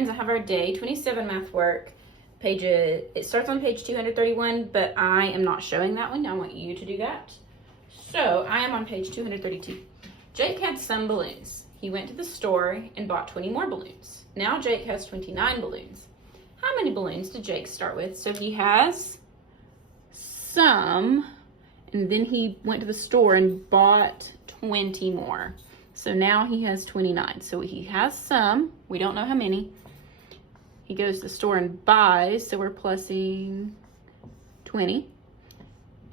friends, I have our day 27 math work. It starts on page 231, but I am not showing that one. I want you to do that. So I am on page 232. Jake had some balloons. He went to the store and bought 20 more balloons. Now Jake has 29 balloons. How many balloons did Jake start with? So he has some, and then he went to the store and bought 20 more. So now he has 29. So he has some, we don't know how many. He goes to the store and buys, so we're plussing 20.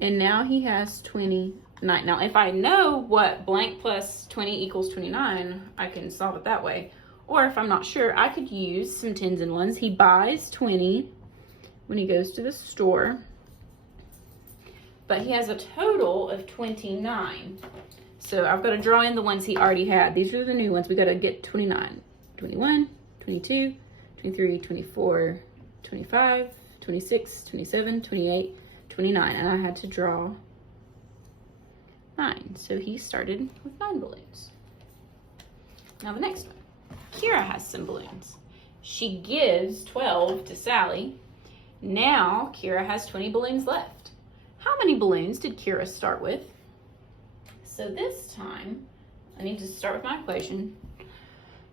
And now he has 29. Now, if I know what blank plus 20 equals 29, I can solve it that way. Or if I'm not sure, I could use some tens and ones. He buys 20 when he goes to the store, but he has a total of 29. So I've got to draw in the ones he already had. These are the new ones. We got to get 29, 21, 22, 23, 24, 25, 26, 27, 28, 29. And I had to draw 9. So he started with 9 balloons. Now the next one. Kira has some balloons. She gives 12 to Sally. Now Kira has 20 balloons left. How many balloons did Kira start with? So this time, I need to start with my equation.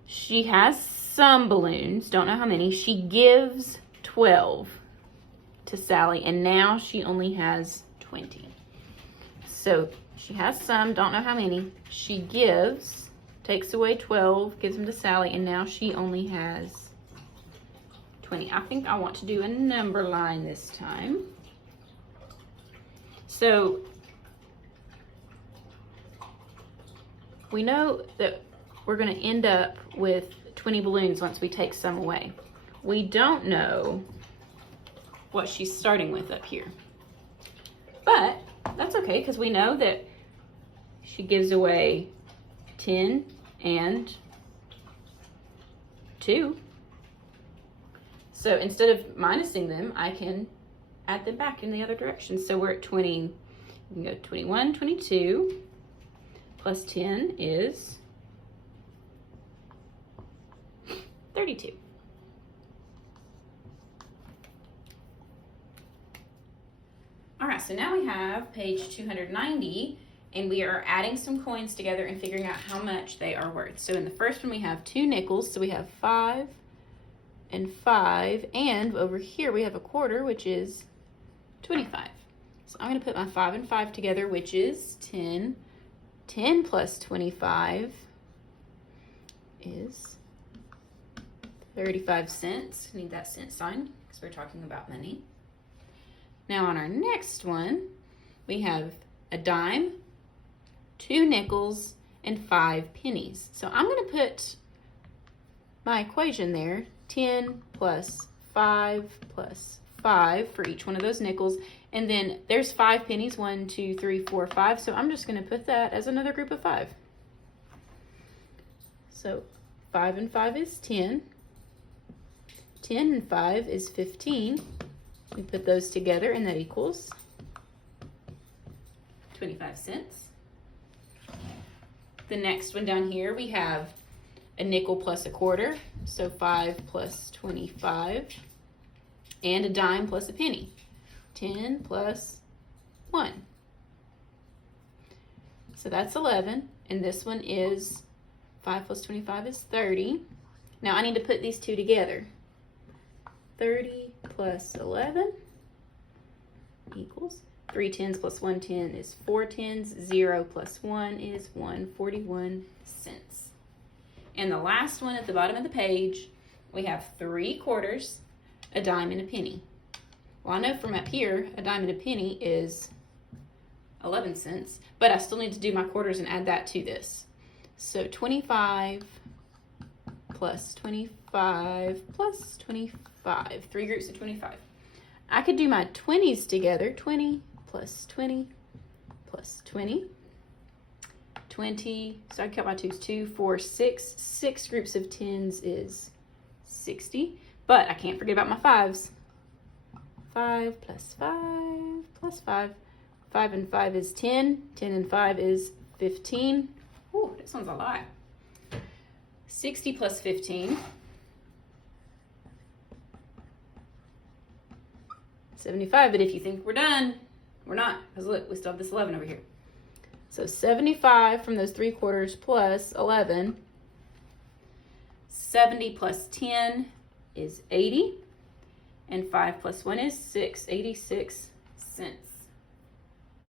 She has some balloons, don't know how many. She gives 12 to Sally, and now she only has 20. So she has some, don't know how many. She gives, takes away 12, gives them to Sally, and now she only has 20. I think I want to do a number line this time. So we know that we're going to end up with 20 balloons once we take some away. We don't know what she's starting with up here. But that's okay, because we know that she gives away 10 and 2. So instead of minusing them, I can add them back in the other direction. So we're at 20. We can go 21, 22. Plus 10 is 32. All right, so now we have page 290, and we are adding some coins together and figuring out how much they are worth. So in the first one, we have 2 nickels, so we have 5 and 5, and over here we have a quarter, which is 25. So I'm going to put my 5 and 5 together, which is 10. 10 plus 25 is 35 cents. Need that cent sign because we're talking about money. Now on our next one, we have a dime, 2 nickels, and 5 pennies. So I'm going to put my equation there, 10 plus 5 plus 5 for each one of those nickels. And then there's 5 pennies, 1, 2, 3, 4, 5. So I'm just going to put that as another group of 5. So 5 and 5 is 10. 10 and 5 is 15. We put those together and that equals 25 cents. The next one down here, we have a nickel plus a quarter. So 5 plus 25. And a dime plus a penny. 10 plus 1. So that's 11. And this one is 5 plus 25 is 30. Now I need to put these two together. 30 plus 11 equals 3 tens plus 1 10 is 4 tens. 0 plus 1 is 1. 41 cents. And the last one at the bottom of the page, we have 3 quarters, a dime, and a penny. Well, I know from up here, a dime and a penny is 11 cents, but I still need to do my quarters and add that to this. So 25 plus 25 plus 25, 3 groups of 25. I could do my 20s together, 20 plus 20 plus 20. 20, so I count my 2s, 2, 4, 6. 6 groups of 10s is 60, but I can't forget about my 5s. 5 plus 5 plus 5. 5 and 5 is 10. 10 and 5 is 15. Ooh, this one's a lot. 60 plus 15 75. But if you think we're done, we're not. Because look, we still have this 11 over here. So 75 from those 3/4 plus 11. 70 plus 10 is 80. And 5 plus 1 is 6. 86 cents.